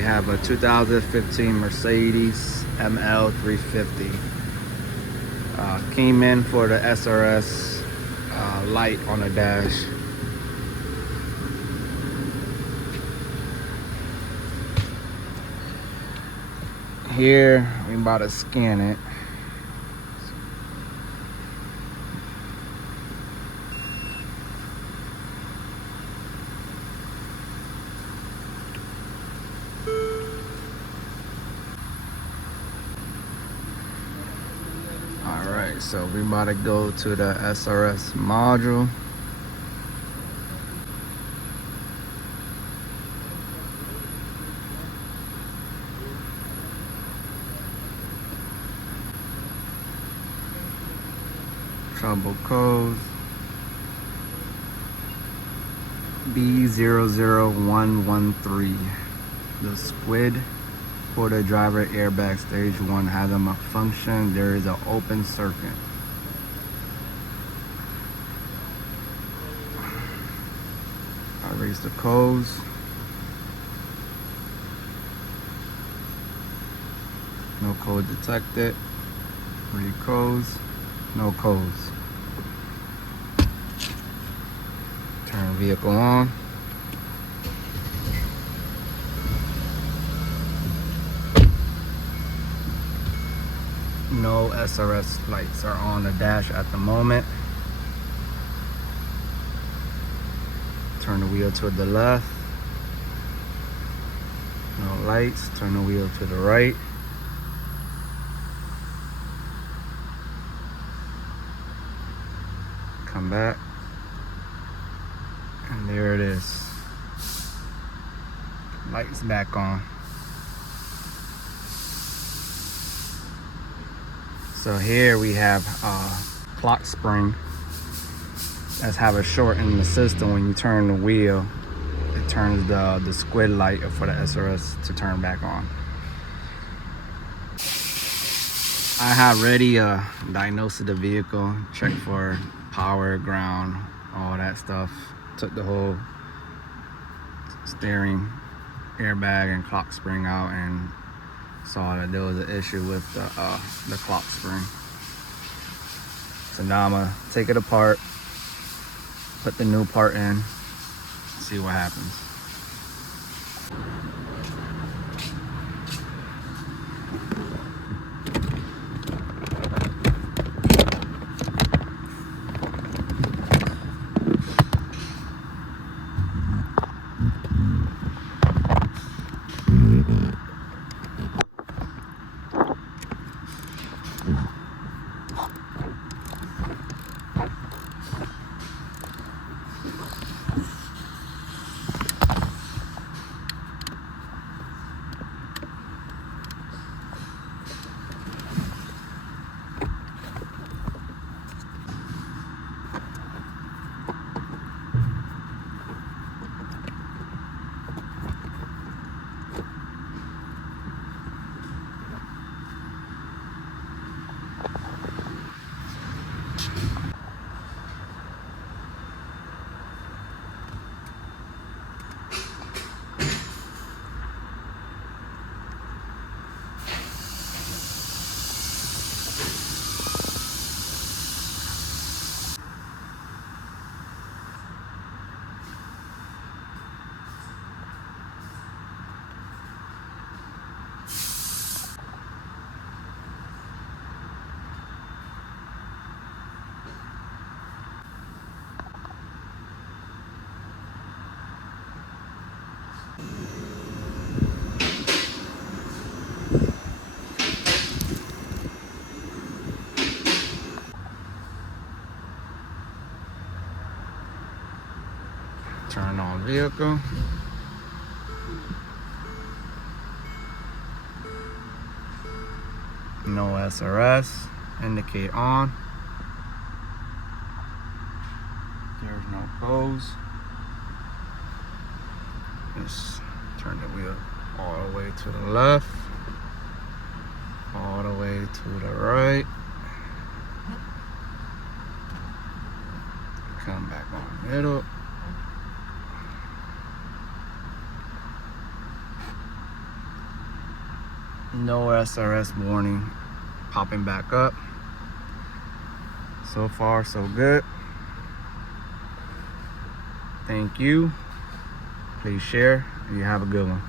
We have a 2015 Mercedes ML350. Came in for the SRS light on the dash. Here, we about to scan it. Alright, so we about to go to the SRS module. Trouble code B00113. The squid for the driver airbag stage 1 has a malfunction. There is an open circuit. I raise the codes. No code detected. Read codes. No codes. Turn vehicle on. No SRS lights are on the dash at the moment. Turn the wheel to the left. No lights. Turn the wheel to the right. Come back. And there it is. Lights back on. So here we have a clock spring that's have a short in the system. When you turn the wheel, it turns the squid light for the SRS to turn back on. I have already diagnosed the vehicle, checked for power, ground, all that stuff. Took the whole steering, airbag, and clock spring out, and saw that there was an issue with the clock spring. So now I'm gonna take it apart, put the new part in, see what happens. Turn on vehicle. No SRS. Indicate on. There's no codes. Just turn the wheel all the way to the left, all the way to the right. Come back on middle. No SRS warning popping back up. So far, so good. Thank you. Please share, and you have a good one.